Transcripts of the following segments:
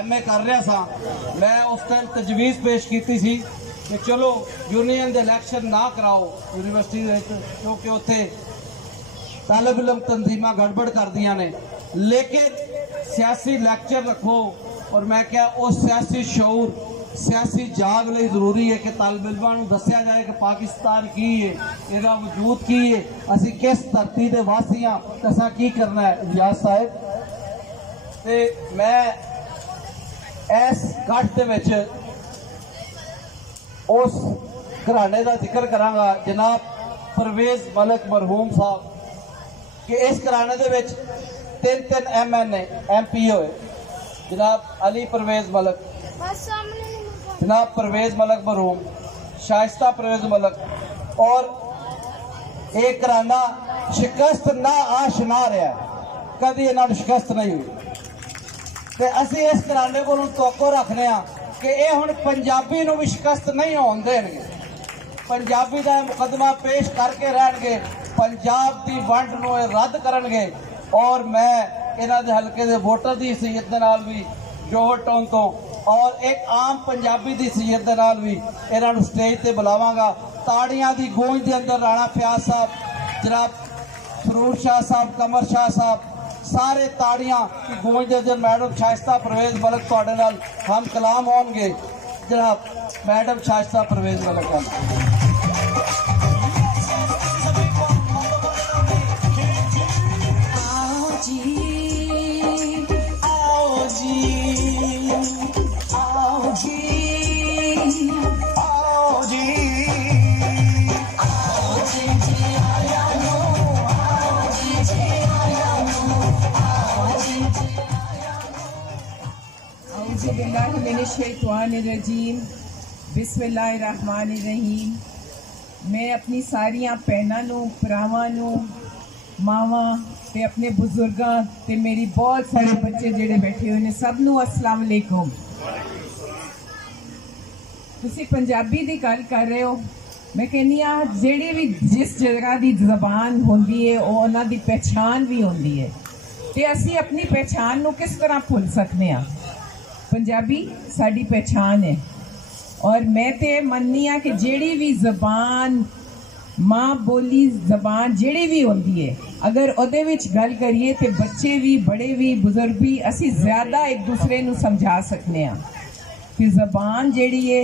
MA कर रहा सा, मैं उस टाइम तजवीज़ पेश की थी कि चलो यूनियन के इलैक्शन ना कराओ यूनिवर्सिटी क्योंकि उत्थे तालब इलम तंजीमां गड़बड़ कर दिया ने, लेकिन सियासी लैक्चर रखो। और मैं क्या उस सियासी शऊर सियासी जाग लिए जरूरी है कि तालब इलमां नूं दस्सिया जाए कि पाकिस्तान की है, इसका वजूद की है, असी किस धरती के वासी हाँ, असा की करना है। रियाज साहब ते मैं इस गठ दे विच उस घराने का जिक्र करांगा जनाब परवेज मलिक मरहूम साहब कि इस घराने दे विच 3 MNA MP होए। जनाब अली परवेज मलिक, जनाब परवेज मलिक मरहूम, शाइस्ता परवेज मलिक, और एक घराना शिकस्त ना आशना रहा, कभी इन्होंने शिकस्त नहीं हुई। ते असी इस घराने को तवक्को रखने कि ये हुण पंजाबी नूं भी शिकस्त नहीं होण देणगे, पंजाबी का मुकदमा पेश करके रहणगे, पंजाब की वंड नूं रद्द करनगे। और मैं इन्हां दे हलके दे वोटर की हैसियत दे नाल भी जोहर टाउन तो और एक आम पंजाबी की हैसियत दे नाल भी इन्हां नूं स्टेज ते बुलावांगा। ताड़ियां की गूंज के अंदर राणा फयाज साहब, जनाब फरूर शाह साहब, कमर शाह साहब, सारे ताड़ियां की गूंज के अंदर मैडम शाइस्ता परवेज मलिक तुहाडे नाल हम कलाम होंगे। जनाब मैडम शाइस्ता परवेज मलिक बिस्मिल्लाहिर्रहमानिर्रहीम। मैं अपनी सारिया भैनों नूं, भरावां नूं, मावां ते अपने बुजुर्गां ते मेरी बहुत सारे बच्चे जिहड़े बैठे हुए ने सब नूं अस्सलाम वालेकुम। तुसीं पंजाबी दी गल कर रहे हो, मैं कहनी हाँ जिहड़ी भी जिस जगह की जबान होंदी है उन्हां दी पहचान भी होंदी है, ते असीं अपनी पहचान नूं किस तरह भुल सकने आ। पंजाबी साडी पहचान है और मैं तो मननी हाँ कि जिहड़ी भी जबान माँ बोली जबान जिहड़ी भी होंदी है, अगर उहदे विच गल करिए तो बच्चे भी बड़े भी बुजुर्ग भी असी ज्यादा एक दूसरे नूं समझा सकने हाँ कि जबान जिहड़ी है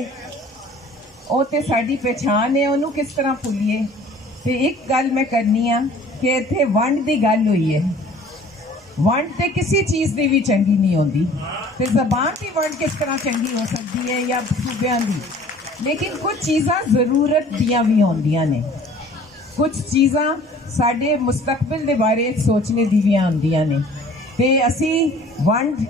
वो तो साडी पहचान है, उन्होंने किस तरह भुलीए। तो एक गल मैं करनी हाँ कि इत्थे वंड की गल हुई है, वंड तो किसी चीज़ की भी चंगी नहीं होती, तो जबान की वंड किस तरह चंगी हो सकती है या सूबे की। लेकिन कुछ चीज़ां जरूरत दियां भी होंदियां ने, कुछ चीज़ां साडे मुस्तकबिल के बारे सोचने दी भी होंदियां ने। ते असी वंड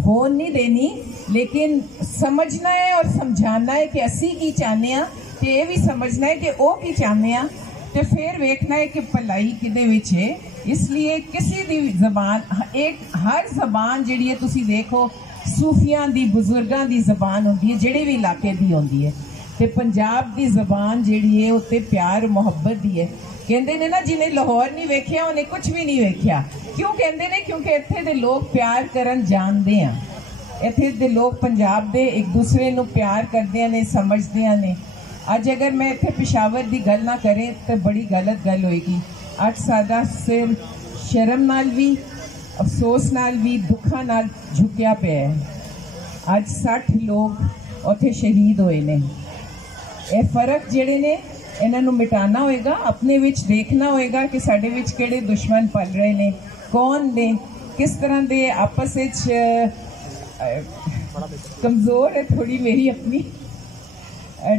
होन नहीं देनी, लेकिन समझना है और समझाना है कि असी की चाहते हैं, तो यह भी समझना है कि वह की चाहते हैं, तो फिर वेखना है कि भलाई किदे विच है। इसलिए किसी दी जबान एक हर जबान जिहड़ी है तुसी देखो सूफियां दी बुजुर्गां दी जबान होंदी है जिहड़े भी इलाके दी होंदी है, ते पंजाब दी जबान जिहड़ी है उत्ते प्यार मुहब्बत दी है। कहंदे ने ना जिन्हें लाहौर नहीं वेख्या उन्हें कुछ भी नहीं वेख्या। क्यों कहंदे ने? क्योंकि इत्थे दे लोग प्यार करन जानदे हैं, इत्थे दे लोग पंजाब दे एक दूसरे नूं प्यार करदे ने, समझदे ने। अज अगर मैं इत्थे पेशावर की गल ना करें तो बड़ी गलत गल होएगी। अज साडा सिर शर्म नाल भी अफसोस नाल भी दुखा नाल झुकिया पे है। अज 60 लोग उत्थे शहीद होए ने। ये फर्क जिहड़े ने इन्हां नूं मिटाना होएगा, अपने विच देखना होएगा कि साडे विच किहड़े दुश्मन पल रहे ने, कौन ने, किस तरह दे आपस विच कमज़ोर है थोड़ी मेरी अपनी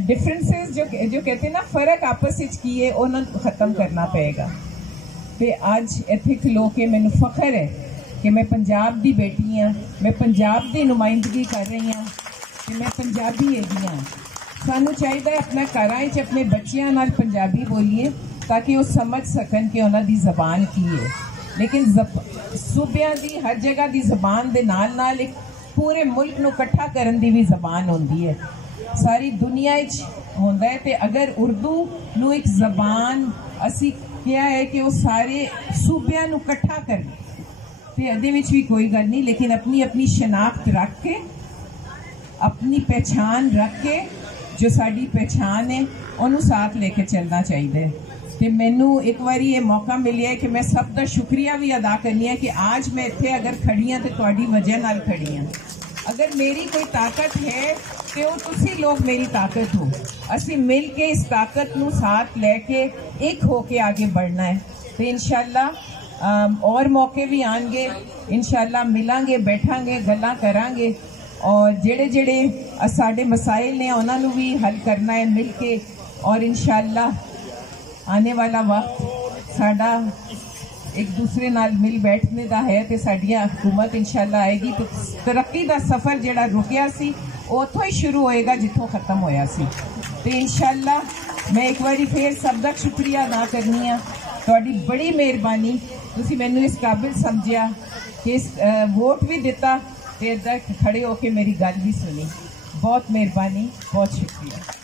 डिफरेंसेस जो कहते हैं ना फर्क आपस में की है, उन्होंने ख़त्म करना पड़ेगा। तो अज इत्थे खलो के मैनू फख्र है कि मैं पंजाब की बेटी हाँ, मैं पंजाब की नुमाइंदगी कर रही हाँ, कि मैं पंजाबी हैगी हाँ। सानू चाहिए अपने घर अपने बच्चों नाल पंजाबी बोलीए ताकि वो समझ सकन कि उन्हां दी जबान की है। लेकिन सूबियां दी हर जगह की जबान दे नाल नाल एक पूरे मुल्क नूं इकट्ठा करन दी भी जबान होंदी है, सारी दुनिया होंदा है। तो अगर उर्दू नूं एक जबान असी क्या है कि वो सारे सूबियां नूं इकट्ठा कर तो ये भी कोई गल नहीं, लेकिन अपनी अपनी शनाख्त रख के, अपनी पहचान रख के, जो साड़ी पहचान है उन्होंने साथ लेके चलना चाहिए। तो मैनू एक बार ये मौका मिले है कि मैं सब का शुक्रिया भी अदा करनी है कि आज मैं इत्थे अगर खड़ी हाँ तो तुहाडी वजह नाल खड़ी हाँ। अगर मेरी कोई ताकत है तो वो तुसी लोग मेरी ताकत हो। असी मिल के इस ताकत नू साथ लेके एक होके आगे बढ़ना है। तो इंशाल्लाह और मौके भी आएंगे, इंशाल्लाह मिलांगे, बैठांगे, गल्लां करांगे और जेड़े जेड़े साडे मसाइल ने उन्होंने भी हल करना है मिल के। और इंशाल्लाह आने वाला वक्त साडा एक दूसरे नाल मिल बैठने का है तो साडियां हुकूमत इंशाल्लाह आएगी। तो तरक्की का सफ़र जेड़ा रुकिया सी उतों ही शुरू होएगा जिथों ख़त्म होया सी। तो इंशाल्लाह मैं एक बार फिर सब का शुक्रिया अदा करनी है। तुहाडी बड़ी मेहरबानी, तुसी मैनू इस काबिल समझिया कि इस वोट भी दिता ते इधर खड़े होके मेरी गल भी सुनी। बहुत मेहरबानी, बहुत शुक्रिया।